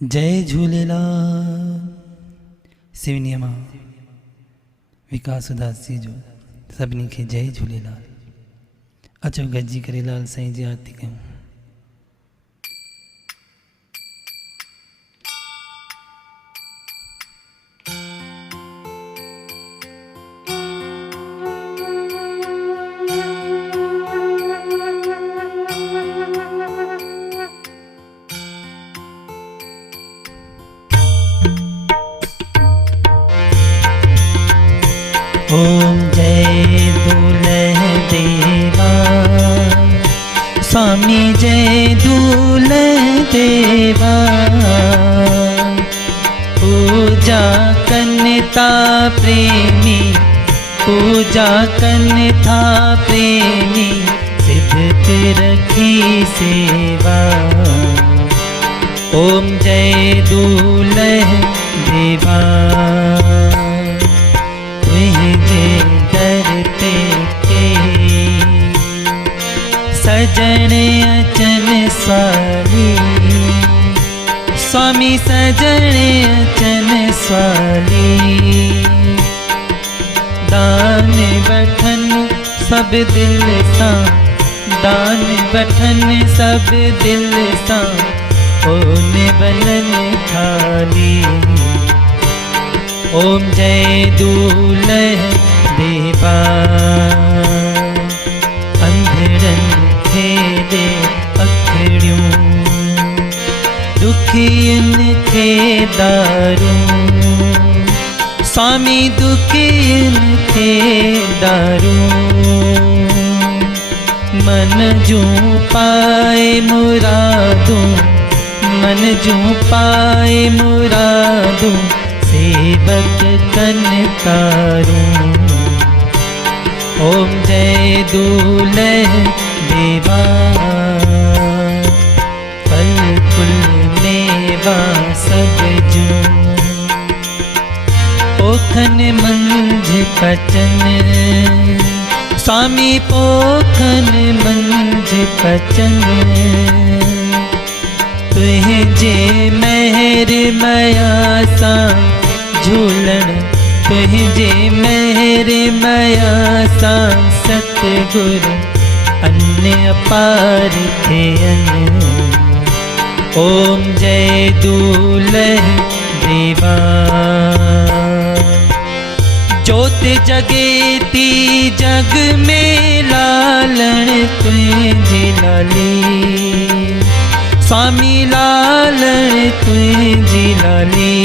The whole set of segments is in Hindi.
जय झूलेलाल। शिवनियमा विकास उदास जी जो सभिनी खे जय झूलेलाल। अचो गजी करे लाल साईं जी आरती कयूं। ओम जय दूल्ह देवा स्वामी, जय दूल्ह देवा। पूजा करता प्रेमी, पूजा करता प्रेमी, सिद्ध रखी सेवा। ओम जय दूल्ह देवा। डरते के सजन अचन स्वामी, स्वामी सजन अचन स्वामी। दान बठन सब दिल सा, दान बठन सब दिल सा, ओने बनन खाली। ओम जय दूल्ह देवा। अंधड़न खे दे अखड़ियों, दुखियन खे दारू, स्वामी दुखियन खे दारू। मन जो पाए मुरादू, मन जो पाए मुरादू, सेवक कन तारूं। ओम जय दूल्ह देवा। फल फूल मेवा सब जो, पोखन मंझ पचन, स्वामी पोखन मंझ पचन। तुझे मेहर मया सा झूलण, तुझे मेहर मया सा सतगुरु अन्य अपार थियन। ओम जय दूल्ह देवा। जोत जगेती जग में लालण तुझी लाली, स्वामी लालण तुझी लाली।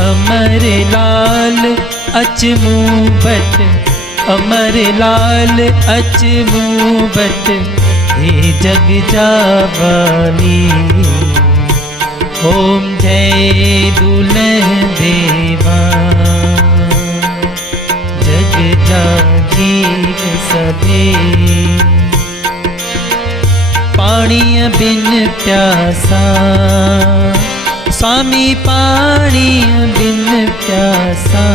अमर लाल अचमू बट, अमर लाल अचमू बट, हे जग जावाली। ओम जय दूल्ह देवा। जग जा जीव सभे, पानी बिन प्यासा, स्वामी पानी बिन प्यासा।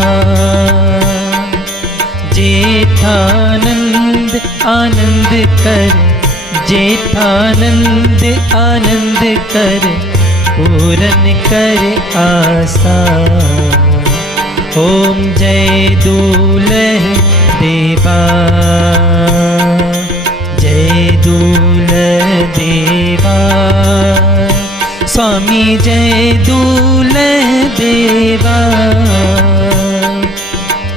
जेठानंद आनंद कर, जेठानंद आनंद कर, पूरन कर आशा। ओम जय दूल्ह देवा। जय दूल्ह देवा। स्वामी जय दूल्ह देवा।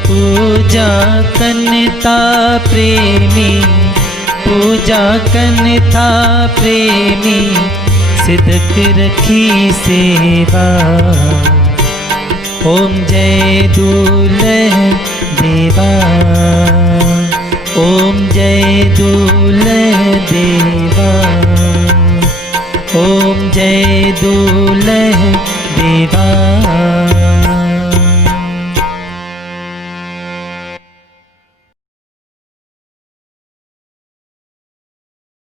पूजा करता प्रेमी, पूजा करता प्रेमी, सिद्ध रखी सेवा। ओम जय दूल्ह देवा। ओम जय दूल्ह देवा। ओम जय दूल्ह देवा।